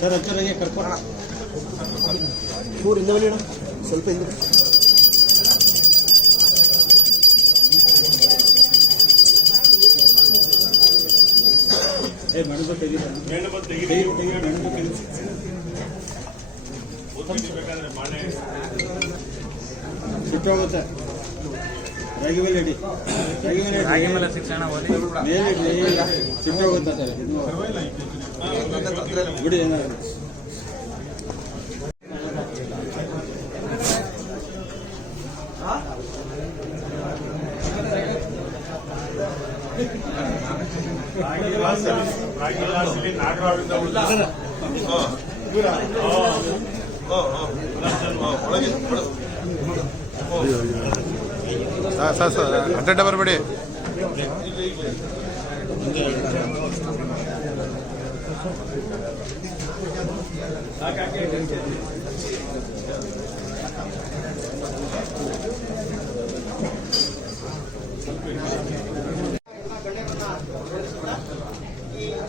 Sir ಹಚ್ಚರಾಗೆ ಕರ್ಕೊಂಡು ಮೂರು ಹಿಂದೆ ಬನ್ನಿ ಅಣ್ಣ. ಸ್ವಲ್ಪ ಹಿಂದೆ. ಏ ಮತ್ತೆ ತೆಗೀರಿ ತೆಗೀರಿ. ಬೇಕಾದ್ರೆ ತೆಗೀರಿ ಸಿಟ್ಟೋಗುತ್ತೆ ರಾಗಿ ಮೇಲೆ ಇಡಿ ರಾಗಿ ಮೇಲೆ ರಾಗಿ ಮೇಲೆ ಶಿಕ್ಷಣ ಓದಿ ಮೇಲೆ ಇಡಿ ಸಿಟ್ಟೋಗುತ್ತೆ ಸರ್ ಇದು ಬಿಡಿ ಏನಾದ್ರು ಸರ್ ಸರ್ ಸರ್ ಅಡ್ಡ ಬರಬೇಡಿ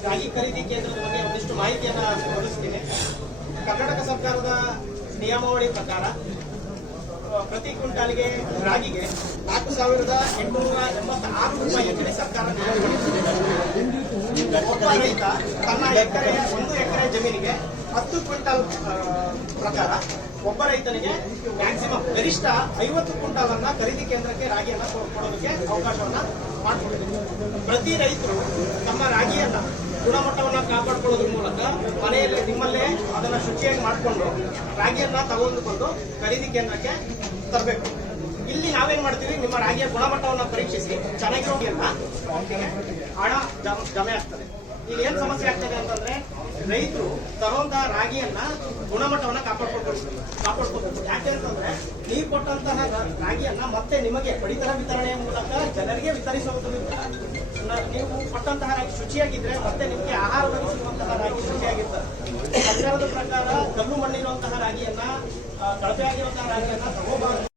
ರಾಗಿ ಖರೀದಿ ಕೇಂದ್ರದ ಬಗ್ಗೆ ಒಂದಿಷ್ಟು ಮಾಹಿತಿಯನ್ನು ಒದಗಿಸ್ತೀನಿ ಕರ್ನಾಟಕ ಸರ್ಕಾರದ ನಿಯಮಾವಳಿ ಪ್ರಕಾರ ಪ್ರತಿ ಕ್ವಿಂಟಾಲ್ಗೆ ರಾಗಿಗೆ ನಾಲ್ಕು ಸಾವಿರದ ಎಂಟುನೂರ ಎಂಬತ್ತಾರು ರೂಪಾಯಿಯಲ್ಲಿ ಸರ್ಕಾರ ರೈತ ತನ್ನ ಎಕರೆ ಒಂದು ಎಕರೆ ಜಮೀನಿಗೆ ಹತ್ತು ಕ್ವಿಂಟಾಲ್ ಪ್ರಕಾರ ಒಬ್ಬ ರೈತನಿಗೆ ಮ್ಯಾಕ್ಸಿಮಮ್ ಗರಿಷ್ಠ ಐವತ್ತು ಕ್ವಿಂಟಾಲ್ ಅನ್ನ ಖರೀದಿ ಕೇಂದ್ರಕ್ಕೆ ರಾಗಿಯನ್ನ ಕೊಡೋದಕ್ಕೆ ಅವಕಾಶವನ್ನ ಮಾಡಿಕೊಂಡಿದೆ ಪ್ರತಿ ರೈತರು ತಮ್ಮ ರಾಗಿಯನ್ನ ಗುಣಮಟ್ಟವನ್ನ ಕಾಪಾಡ್ಕೊಳ್ಳೋದ್ರ ಮೂಲಕ ಮನೆಯಲ್ಲಿ ನಿಮ್ಮಲ್ಲೇ ಅದನ್ನ ಶುಚಿಯಾಗಿ ಮಾಡಿಕೊಂಡು ರಾಗಿಯನ್ನ ತಗೊಂಡುಕೊಂಡು ಖರೀದಿ ಕೇಂದ್ರಕ್ಕೆ ತರಬೇಕು. ಇಲ್ಲಿ ನಾವೇನ್ ಮಾಡ್ತೀವಿ? ನಿಮ್ಮ ರಾಗಿಯ ಗುಣಮಟ್ಟವನ್ನ ಪರೀಕ್ಷಿಸಿ ಚೆನ್ನಾಗಿರೋ ಹಣ ಜಮ- ಆಗ್ತದೆ. ಏನ್ ಸಮಸ್ಯೆ ಆಗ್ತದೆ ಅಂತಂದ್ರೆ ರೈತರು ತರುವಂತ ರಾಗಿಯನ್ನ ಗುಣಮಟ್ಟವನ್ನ ಕಾಪಾಡ್ಕೊಳ್ಬೇಕು ಕಾಪಾಡ್ಕೋಬೇಕು ಯಾಕೆ ಅಂತಂದ್ರೆ ನೀವು ಕೊಟ್ಟಂತಹ ರಾಗಿಯನ್ನ ಮತ್ತೆ ನಿಮಗೆ ಪಡಿತರ ವಿತರಣೆಯ ಮೂಲಕ ಜನರಿಗೆ ವಿತರಿಸುವುದರಿಂದ ನೀವು ಕೊಟ್ಟಂತಹ ರಾಗಿ ಶುಚಿಯಾಗಿದ್ರೆ ಮತ್ತೆ ನಿಮಗೆ ಆಹಾರ ಒದಗಿಸುವಂತಹ ರಾಗಿ ಶುಚಿಯಾಗಿರ್ತದೆ. ಸರ್ಕಾರದ ಪ್ರಕಾರ ಕಲ್ಲು ಮಣ್ಣಿರುವಂತಹ ರಾಗಿಯನ್ನ ಕಳಪೆ ಆಗಿರುವಂತಹ ರಾಗಿಯನ್ನ ತಗೋಬಾರದು.